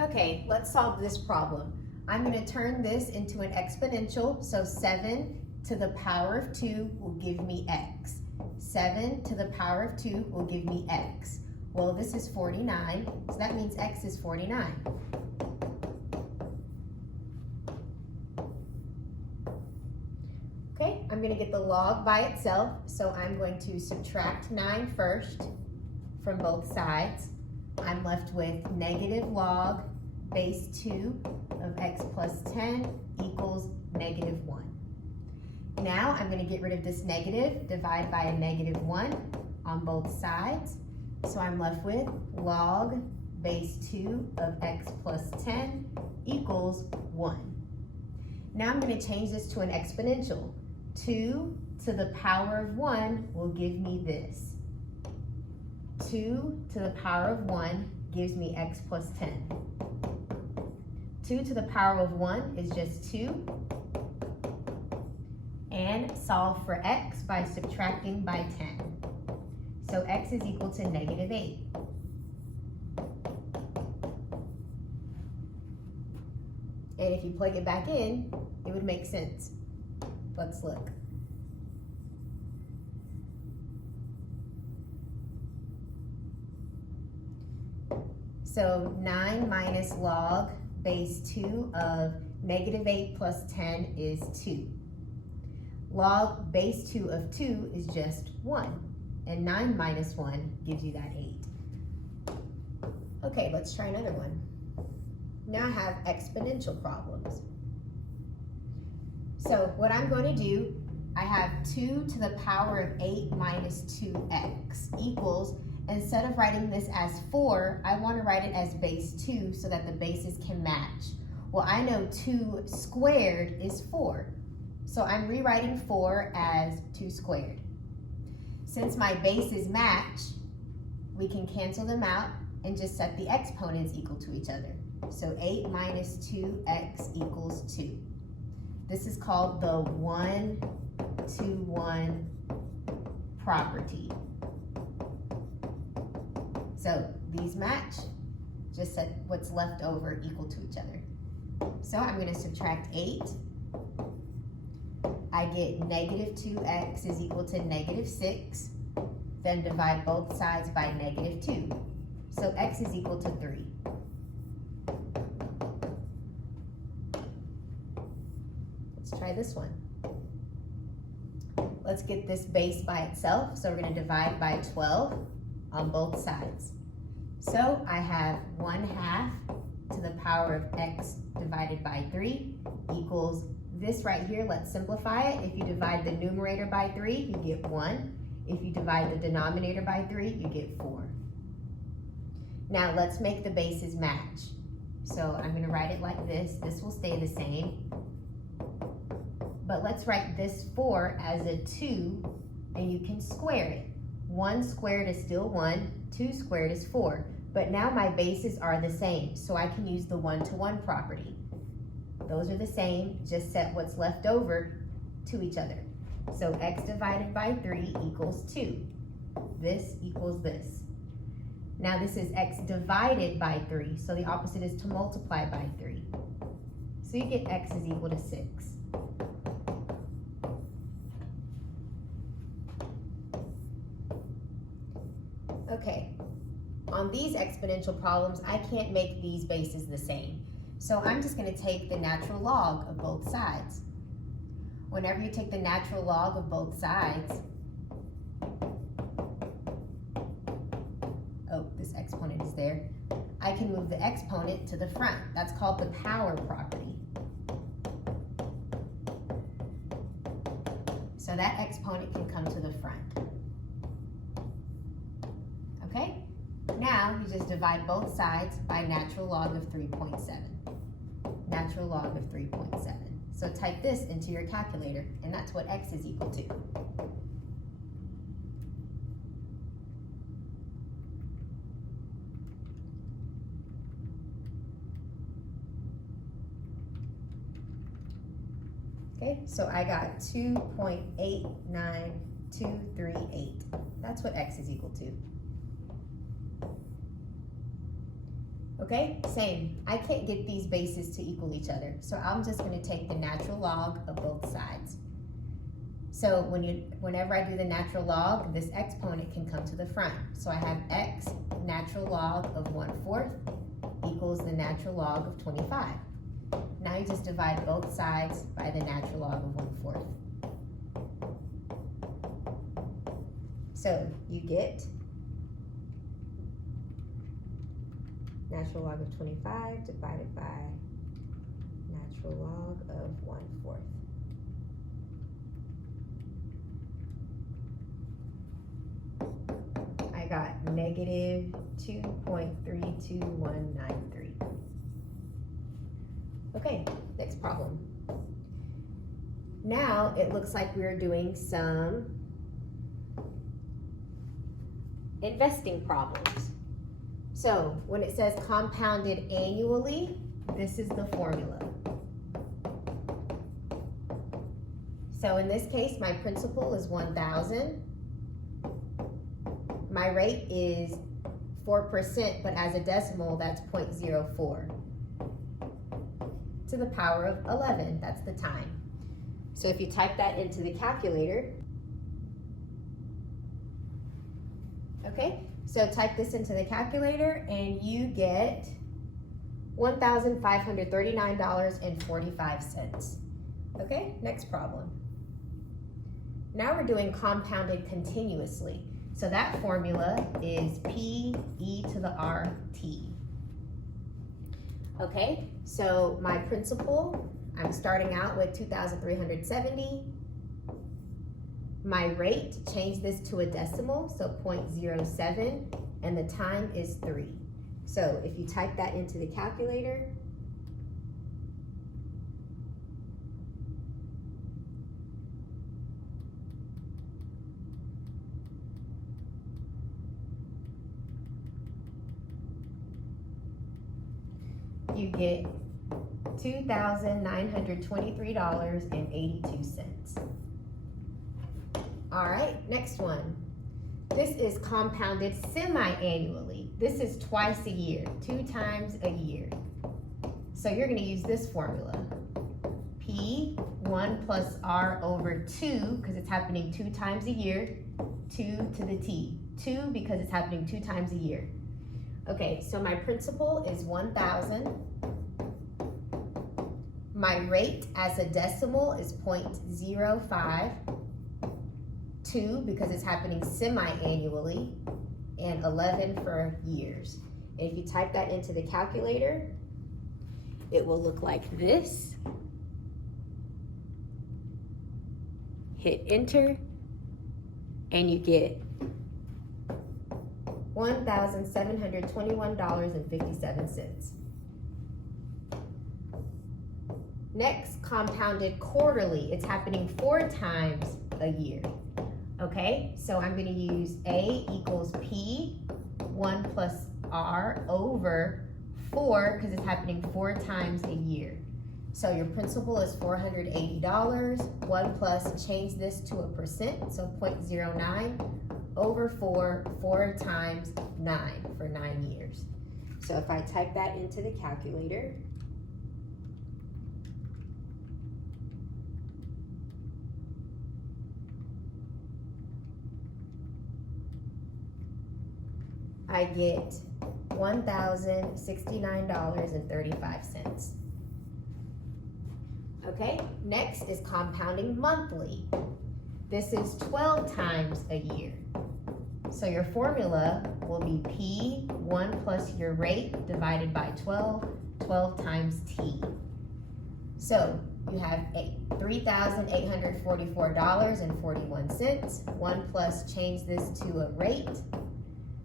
Okay, let's solve this problem. I'm going to turn this into an exponential, so 7 to the power of 2 will give me x. 7 to the power of 2 will give me x. Well, this is 49, so that means x is 49. Okay, I'm going to get the log by itself, so I'm going to subtract 9 first from both sides. I'm left with negative log base 2 of x plus 10 equals negative 1. Now I'm going to get rid of this negative, divide by a negative 1 on both sides. So I'm left with log base 2 of x plus 10 equals 1. Now I'm going to change this to an exponential. 2 to the power of 1 will give me this. 2 to the power of 1 gives me x plus 10. 2 to the power of 1 is just 2. And solve for x by subtracting by 10. So x is equal to negative 8. And if you plug it back in, it would make sense. Let's look. So 9 minus log base 2 of negative 8 plus 10 is 2. Log base 2 of 2 is just 1. And 9 minus 1 gives you that 8. Okay, let's try another one. Now I have exponential problems. So what I'm going to do, I have 2 to the power of 8 minus 2x equals, instead of writing this as 4, I want to write it as base 2 so that the bases can match. Well, I know 2 squared is 4. So I'm rewriting 4 as 2 squared. Since my bases match, we can cancel them out and just set the exponents equal to each other. So 8 minus 2x equals 2. This is called the 1-to-1 property. So these match, just set what's left over equal to each other. So I'm going to subtract 8. I get negative 2x is equal to negative 6. Then divide both sides by negative 2. So x is equal to 3. Let's try this one. Let's get this base by itself. So we're going to divide by 12 on both sides. So I have 1/2 to the power of x divided by 3 equals this right here. Let's simplify it. If you divide the numerator by 3, you get 1. If you divide the denominator by 3, you get 4. Now let's make the bases match. So I'm going to write it like this. This will stay the same. But let's write this 4 as a 2, and you can square it. 1 squared is still 1, 2 squared is 4. But now my bases are the same, so I can use the 1-to-1 property. Those are the same, just set what's left over to each other. So x divided by 3 equals 2. This equals this. Now this is x divided by 3, so the opposite is to multiply by 3. So you get x is equal to 6. Okay, on these exponential problems, I can't make these bases the same. So I'm just going to take the natural log of both sides. Whenever you take the natural log of both sides, oh, this exponent is there, I can move the exponent to the front. That's called the power property. So that exponent can come to the front. Okay? Now you just divide both sides by natural log of 3.7. Natural log of 3.7. So type this into your calculator, and that's what x is equal to. Okay, so I got 2.89238. That's what x is equal to. Okay, same. I can't get these bases to equal each other, so I'm just going to take the natural log of both sides. So whenever I do the natural log, this exponent can come to the front. So I have x natural log of 1/4 equals the natural log of 25. Now you just divide both sides by the natural log of 1/4. So you get natural log of 25 divided by natural log of 1/4. I got negative 2.32193. Okay, next problem. Now it looks like we're doing some investing problems. So when it says compounded annually, this is the formula. So in this case, my principal is 1,000. My rate is 4%, but as a decimal, that's 0.04. To the power of 11, that's the time. So if you type that into the calculator, okay, so type this into the calculator and you get $1,539.45. Okay, next problem. Now we're doing compounded continuously. So that formula is P e to the RT. Okay, so my principal, I'm starting out with 2,370. My rate, change this to a decimal, so 0.07, and the time is 3. So if you type that into the calculator, you get $2,923.82. All right, next one. This is compounded semi-annually. This is twice a year, 2 times a year. So you're going to use this formula. P 1 plus R over 2, because it's happening 2 times a year, 2 to the T. 2 because it's happening 2 times a year. Okay, so my principal is 1,000. My rate as a decimal is 0.05. 2 because it's happening semi-annually, and 11 for years. And if you type that into the calculator, it will look like this. Hit enter, and you get $1,721.57. Next, compounded quarterly. It's happening 4 times a year. Okay, so I'm going to use A equals P 1 plus R over 4 because it's happening 4 times a year. So your principal is $480. 1 plus, change this to a percent, so 0.09 over 4 times 9 for 9 years. So if I type that into the calculator, I get $1,069.35. Okay, next is compounding monthly. This is 12 times a year. So your formula will be P 1 plus your rate divided by 12, 12 times T. So you have $3,844.41. 1 plus, change this to a rate.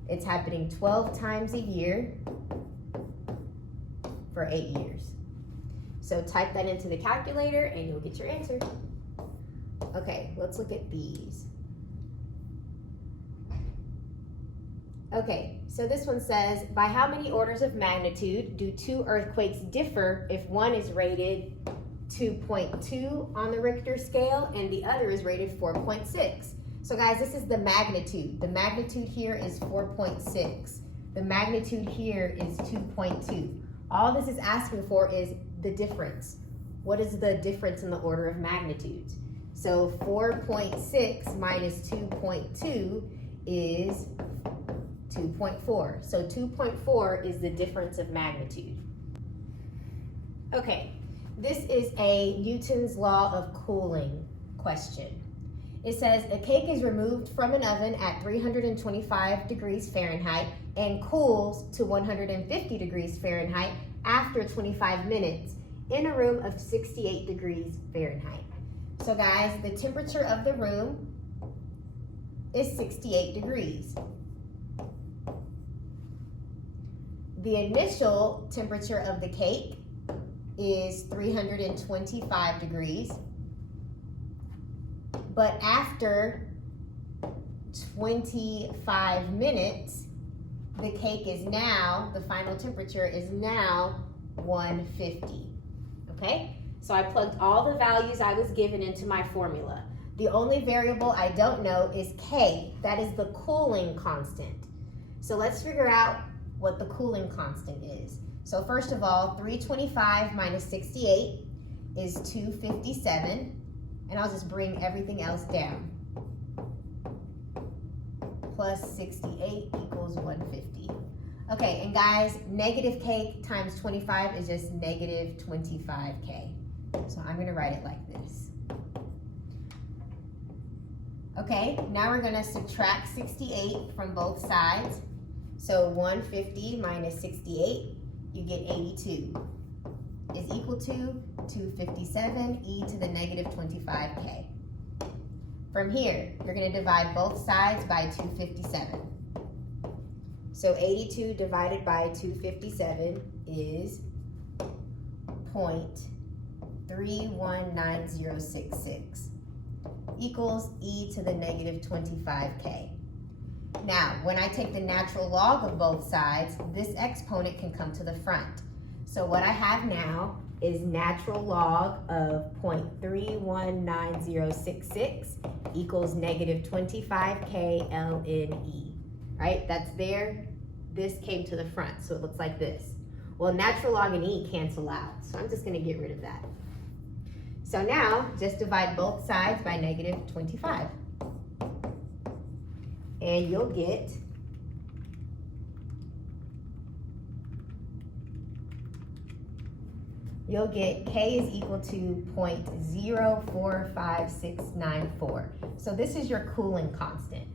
It's happening 12 times a year for 8 years. So type that into the calculator and you'll get your answer. Okay, let's look at these. Okay, so this one says, by how many orders of magnitude do 2 earthquakes differ if one is rated 2.2 on the Richter scale and the other is rated 4.6? So guys, this is the magnitude. The magnitude here is 4.6. The magnitude here is 2.2. All this is asking for is the difference. What is the difference in the order of magnitudes? So 4.6 minus 2.2 is 2.4. So 2.4 is the difference of magnitude. Okay, this is a Newton's law of cooling question. It says a cake is removed from an oven at 325 degrees Fahrenheit and cools to 150 degrees Fahrenheit after 25 minutes in a room of 68 degrees Fahrenheit. So guys, the temperature of the room is 68 degrees. The initial temperature of the cake is 325 degrees. But after 25 minutes, the cake is now, the final temperature is now 150, okay? So I plugged all the values I was given into my formula. The only variable I don't know is K, that is the cooling constant. So let's figure out what the cooling constant is. So first of all, 325 minus 68 is 257. And I'll just bring everything else down. Plus 68 equals 150. Okay, and guys, negative K times 25 is just negative 25K. So I'm gonna write it like this. Okay, now we're gonna subtract 68 from both sides. So 150 minus 68, you get 82. Is equal to 257 e to the negative 25k. From here, you're going to divide both sides by 257. So 82 divided by 257 is 0.319066 equals e to the negative 25k. Now, when I take the natural log of both sides, this exponent can come to the front. So what I have now is natural log of 0.319066 equals negative 25k ln, right? That's there. This came to the front, so it looks like this. Well, natural log and e cancel out, so I'm just going to get rid of that. So now, just divide both sides by negative 25. And you'll get K is equal to 0.045694. So this is your cooling constant.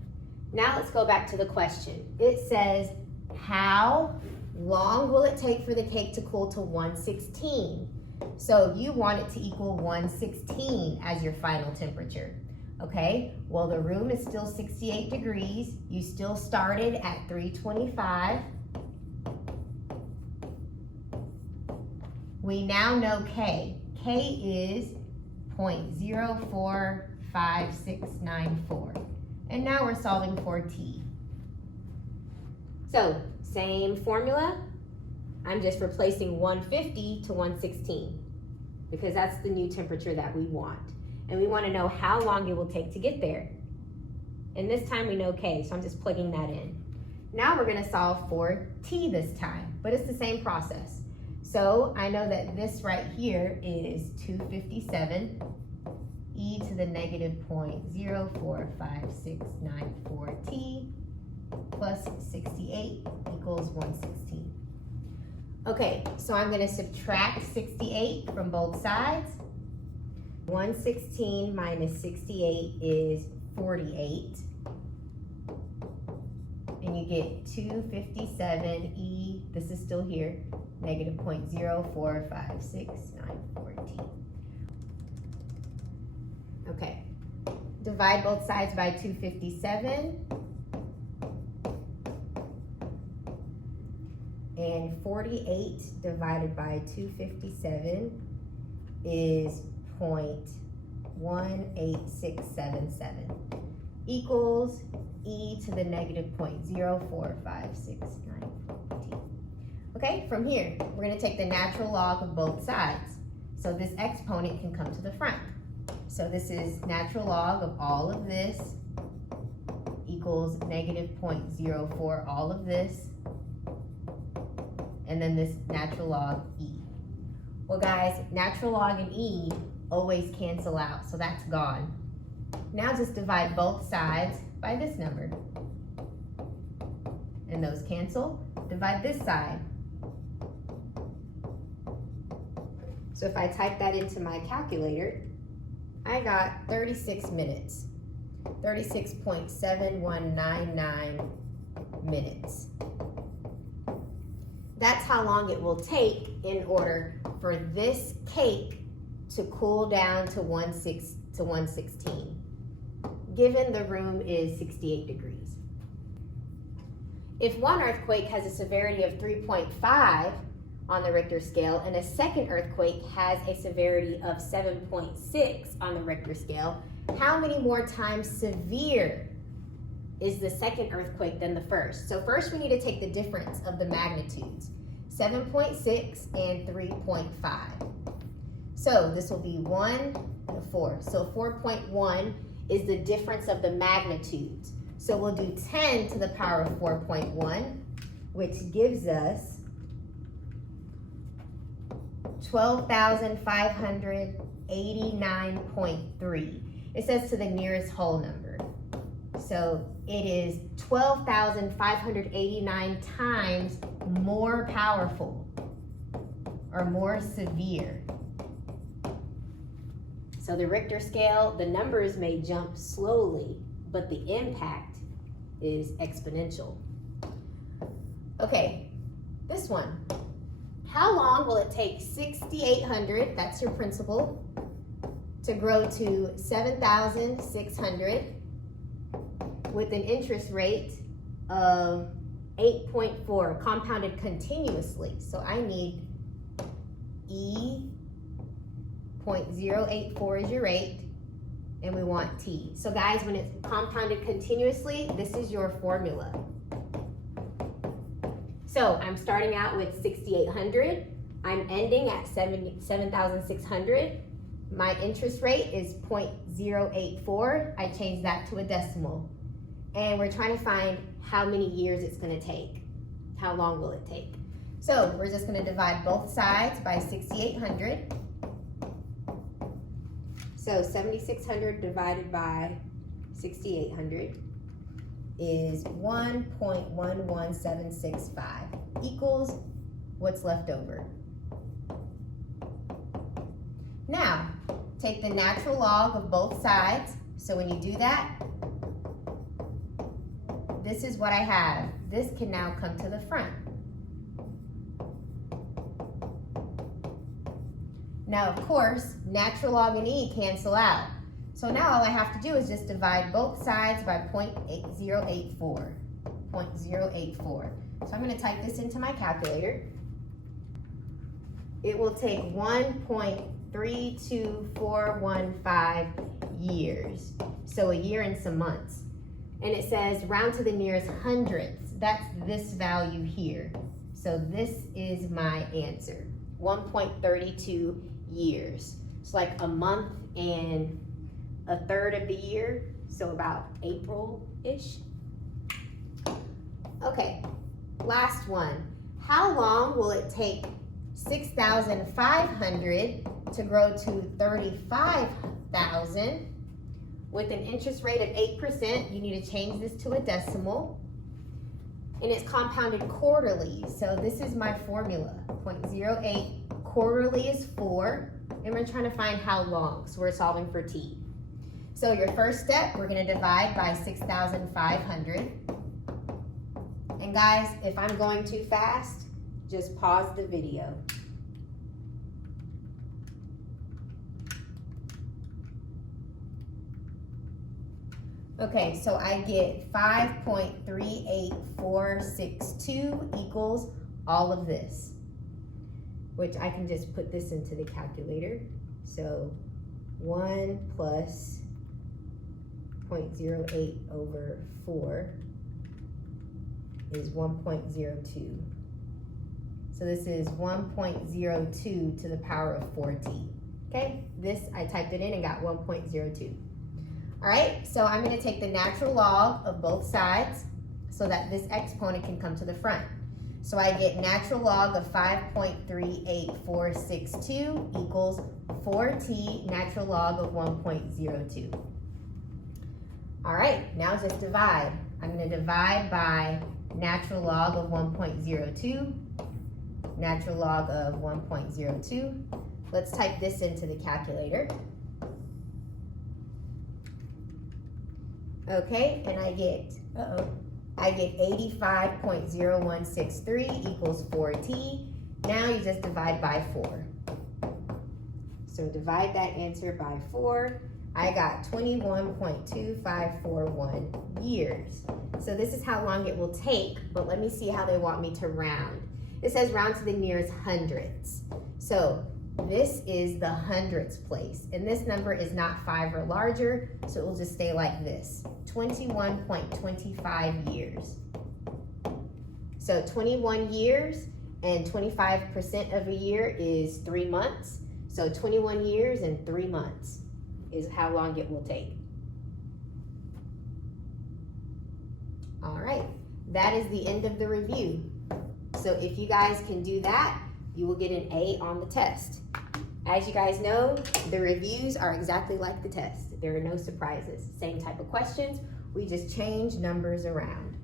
Now let's go back to the question. It says, how long will it take for the cake to cool to 116? So you want it to equal 116 as your final temperature. Okay, well the room is still 68 degrees. You still started at 325. We now know K. K is 0.045694. And now we're solving for T. So, same formula. I'm just replacing 150 to 116 because that's the new temperature that we want. And we want to know how long it will take to get there. And this time we know K, so I'm just plugging that in. Now we're going to solve for T this time, but it's the same process. So I know that this right here is 257 e to the negative 0.045694 t plus 68 equals 116. Okay, so I'm going to subtract 68 from both sides. 116 minus 68 is 48. And you get 257e, this is still here, negative 0.045694 t. Okay, divide both sides by 257. And 48 divided by 257 is 0.18677 equals e to the negative 0.045694 t. Okay, from here, we're going to take the natural log of both sides. So this exponent can come to the front. So this is natural log of all of this equals negative 0.04 all of this and then this natural log e. Well guys, natural log and e always cancel out, so that's gone. Now just divide both sides by this number. And those cancel. Divide this side. So if I type that into my calculator, I got 36 minutes. 36.7199 minutes. That's how long it will take in order for this cake to cool down to 116, given the room is 68 degrees. If one earthquake has a severity of 3.5 on the Richter scale and a second earthquake has a severity of 7.6 on the Richter scale, how many more times severe is the second earthquake than the first? So first we need to take the difference of the magnitudes, 7.6 and 3.5. So this will be 1 and 4. So 4.1 is the difference of the magnitudes. So we'll do 10 to the power of 4.1, which gives us 12,589.3. It says to the nearest whole number. So it is 12,589 times more powerful or more severe. So the Richter scale, the numbers may jump slowly, but the impact is exponential. Okay, this one. How long will it take 6,800, that's your principal, to grow to 7,600 with an interest rate of 8.4 compounded continuously? So I need E 0.084 is your rate, and we want T. So guys, when it's compounded continuously, this is your formula. So I'm starting out with 6,800. I'm ending at 7,600. My interest rate is 0.084. I changed that to a decimal. And we're trying to find how many years it's gonna take. How long will it take? So we're just gonna divide both sides by 6,800. So 7,600 divided by 6,800 is 1.11765 equals what's left over. Now, take the natural log of both sides. So when you do that, this is what I have. This can now come to the front. Now, of course, natural log and e cancel out. So now all I have to do is just divide both sides by 0.084. 0.084. So I'm going to type this into my calculator. It will take 1.32415 years. So a year and some months. And it says round to the nearest hundredths. That's this value here. So this is my answer. 1.32 years. It's like a month and a third of the year, so about April-ish. Okay, last one. How long will it take 6,500 to grow to 35,000 with an interest rate of 8%? You need to change this to a decimal. And it's compounded quarterly, so this is my formula. 0.08 quarterly is 4, and we're trying to find how long, so we're solving for t. So your first step, we're going to divide by 6,500. And guys, if I'm going too fast, just pause the video. Okay, so I get 5.38462 equals all of this, which I can just put this into the calculator. So 1 plus 0.08 over 4 is 1.02. So this is 1.02 to the power of 4t. Okay, this I typed it in and got 1.02. All right, so I'm going to take the natural log of both sides so that this exponent can come to the front. So I get natural log of 5.38462 equals 4t natural log of 1.02. All right, now just divide. I'm going to divide by natural log of 1.02, natural log of 1.02. Let's type this into the calculator. Okay, and I get 85.0163 equals 4t. Now you just divide by 4. So divide that answer by 4. I got 21.2541 years. So this is how long it will take, but let me see how they want me to round. It says round to the nearest hundredths. So this is the hundredths place, and this number is not 5 or larger, so it will just stay like this, 21.25 years. So 21 years and 25% of a year is 3 months. So 21 years and 3 months is how long it will take. All right, that is the end of the review. So if you guys can do that, you will get an A on the test. As you guys know, the reviews are exactly like the test. There are no surprises. Same type of questions, we just change numbers around.